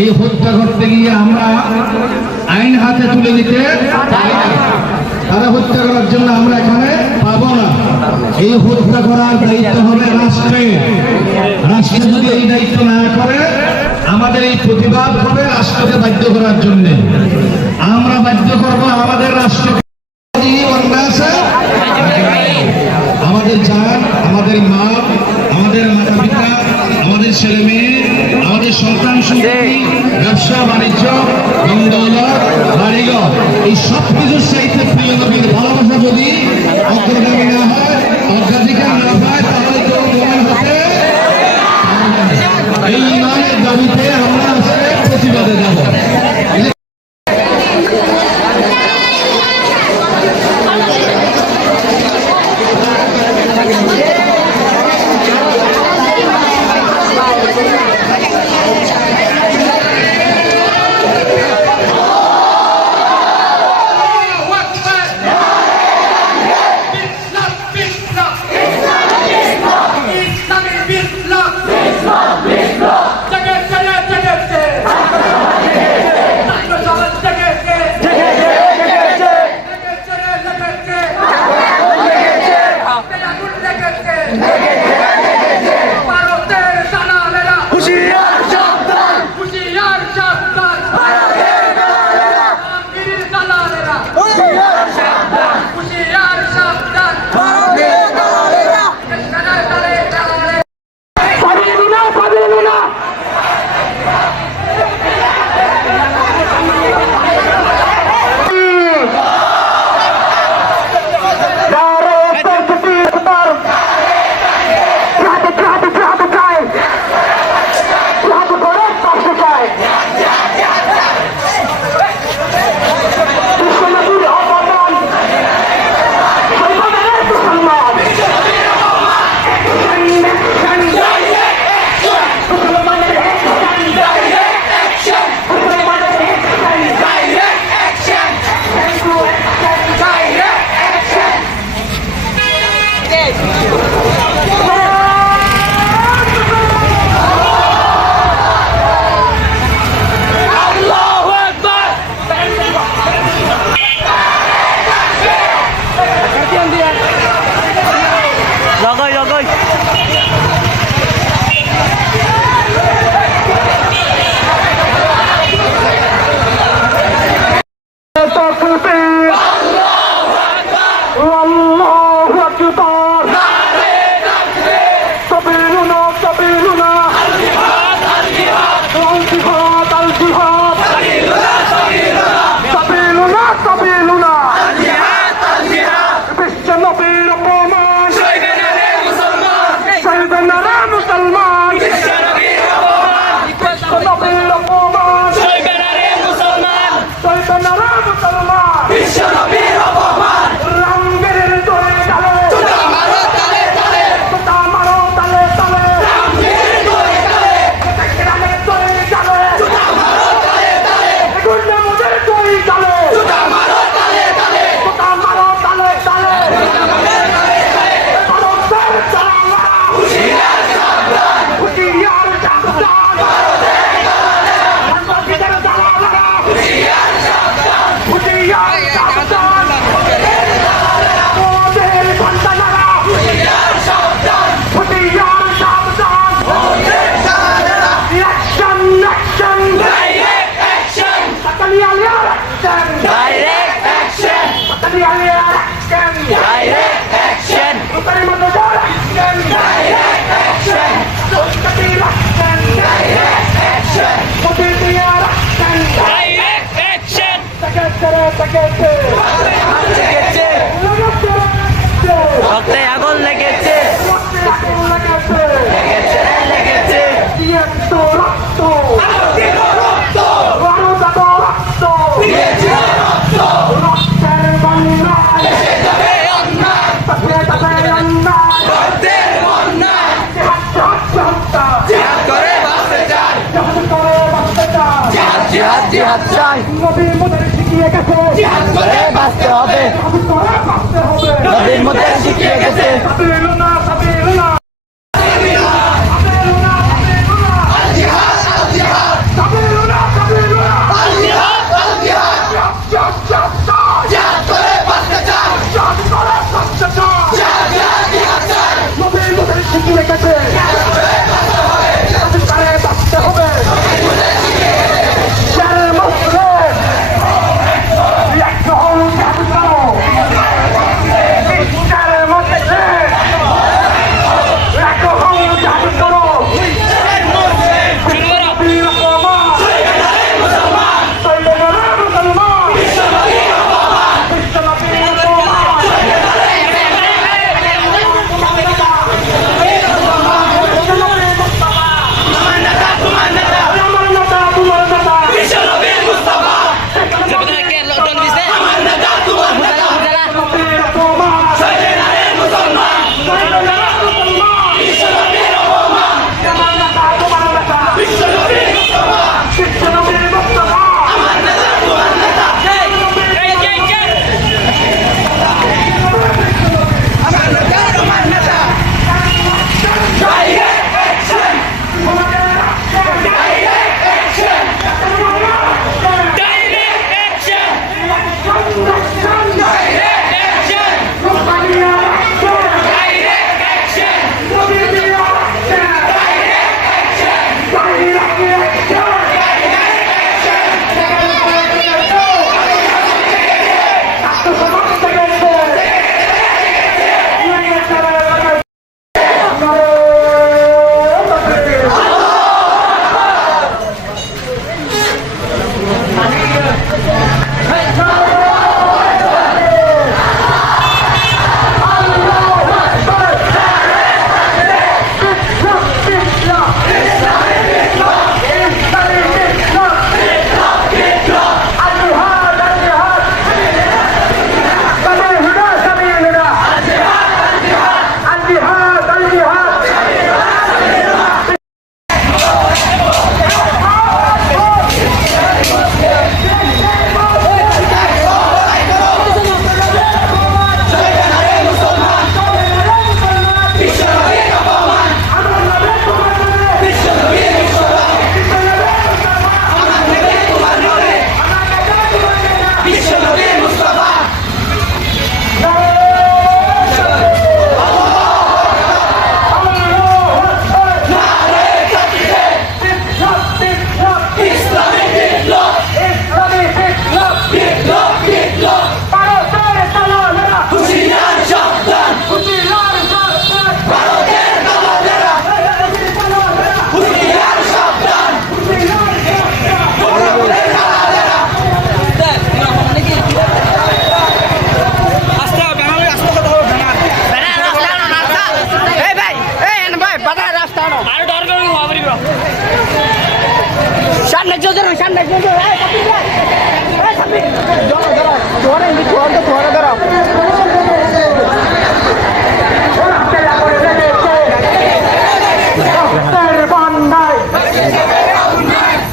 এই হত্যা করতে গিয়ে আমরা আইন হাতে তুলে পারি তারা হত্যা করার জন্য আমরা এখানে পাবো না। এই হত্যা করার দায়িত্ব হবে রাষ্ট্রের রাষ্ট্র যদি এই দায়িত্ব না করে, আমাদের এই প্রতিবাদ হবে রাষ্ট্রকে বাধ্য করার জন্য। আমরা বাধ্য করব আমাদের রাষ্ট্র আমাদের জান, আমাদের মা, আমাদের মাতা পিতা আমাদের ছেলে মেয়ে সন্তান সন্ততি ব্যবসা বাণিজ্য বন্দৌলত বাড়িঘর এই সব কিছুর সাহিত্যে প্রিয় রক্তে আগুন লেগেছে লেগেছে লেগেছে রক্ত রক্ত রক্ত রক্ত রক্তের চায় জিহাদ জিহাদ চাই নবী মোদের শিখিয়ে গেছে জিহাদ করে বাঁচতে হবে। নদীর মধ্যে শিখিয়ে গেছে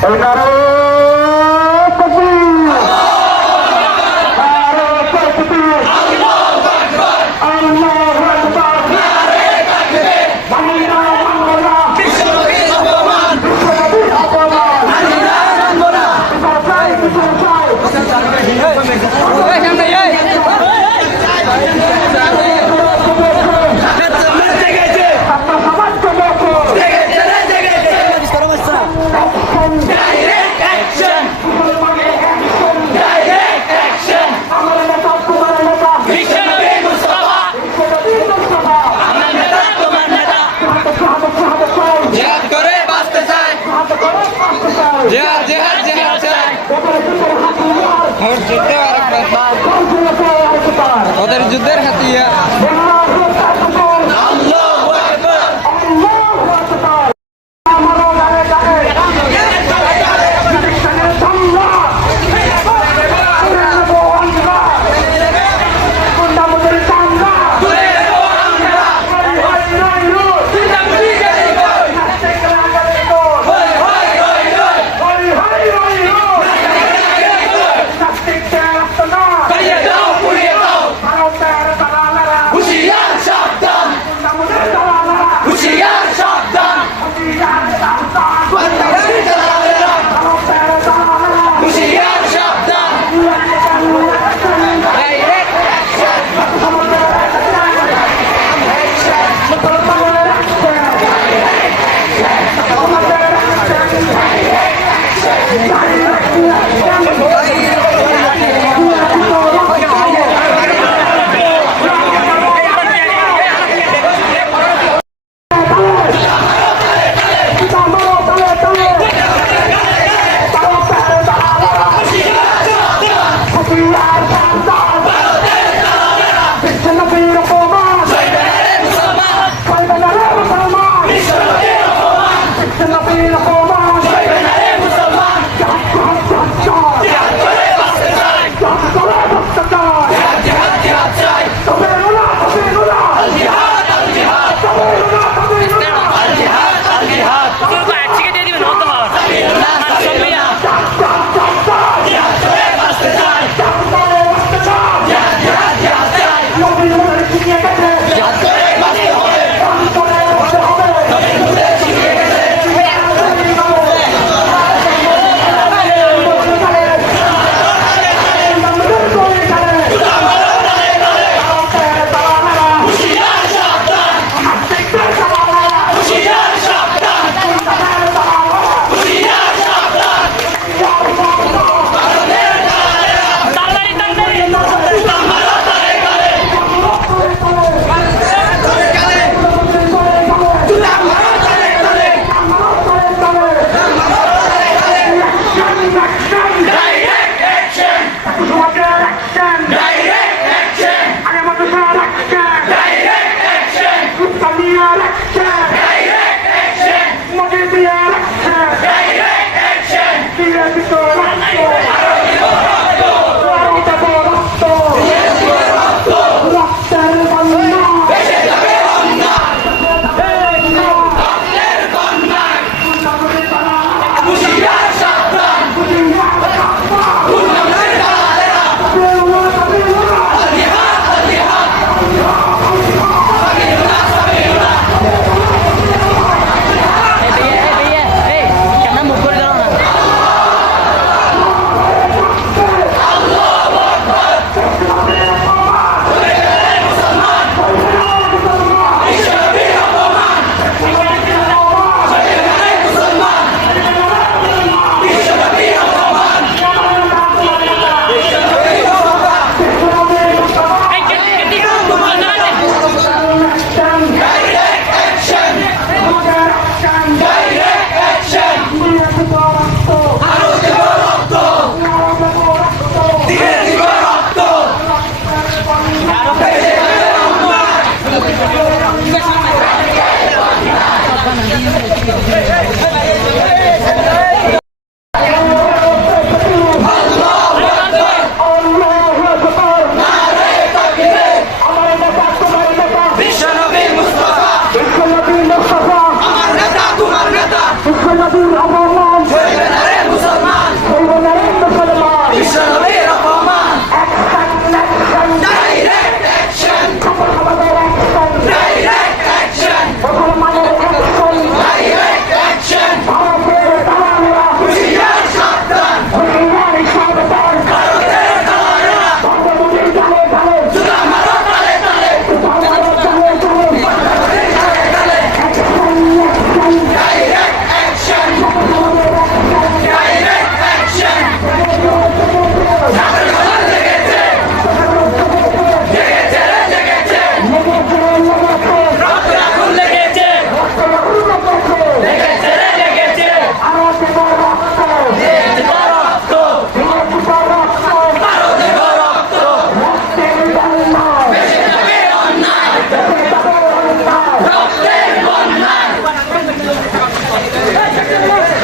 El action. Direct. Yeah.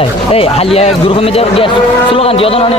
আই এই হালিয়া গুরু কমিটির স্লোগান দিও তো না?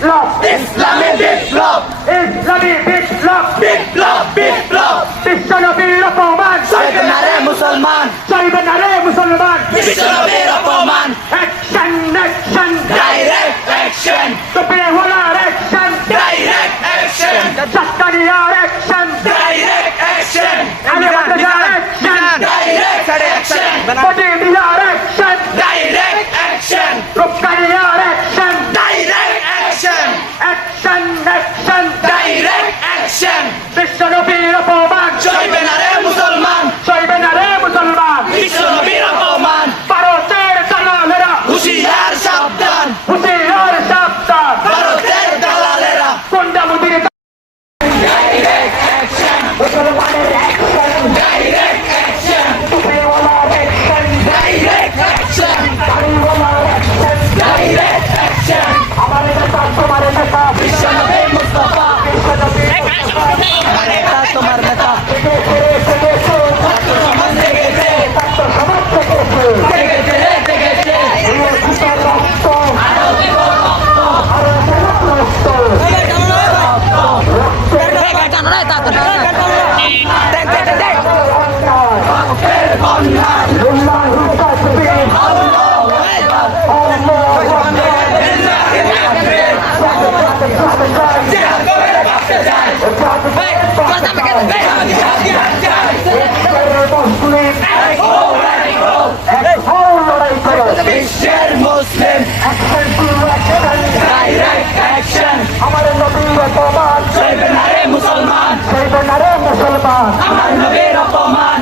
বিপ্লব ইসলামী বিপ্লব ইসলামী বিপ্লব বিপ্লব বিপ্লব বিশ্বনবী চলবে না বিশ্বের মুসলিম আমাদের নবী তোমার মুসলমান। মুসলমান। আমার নবীর অপমান।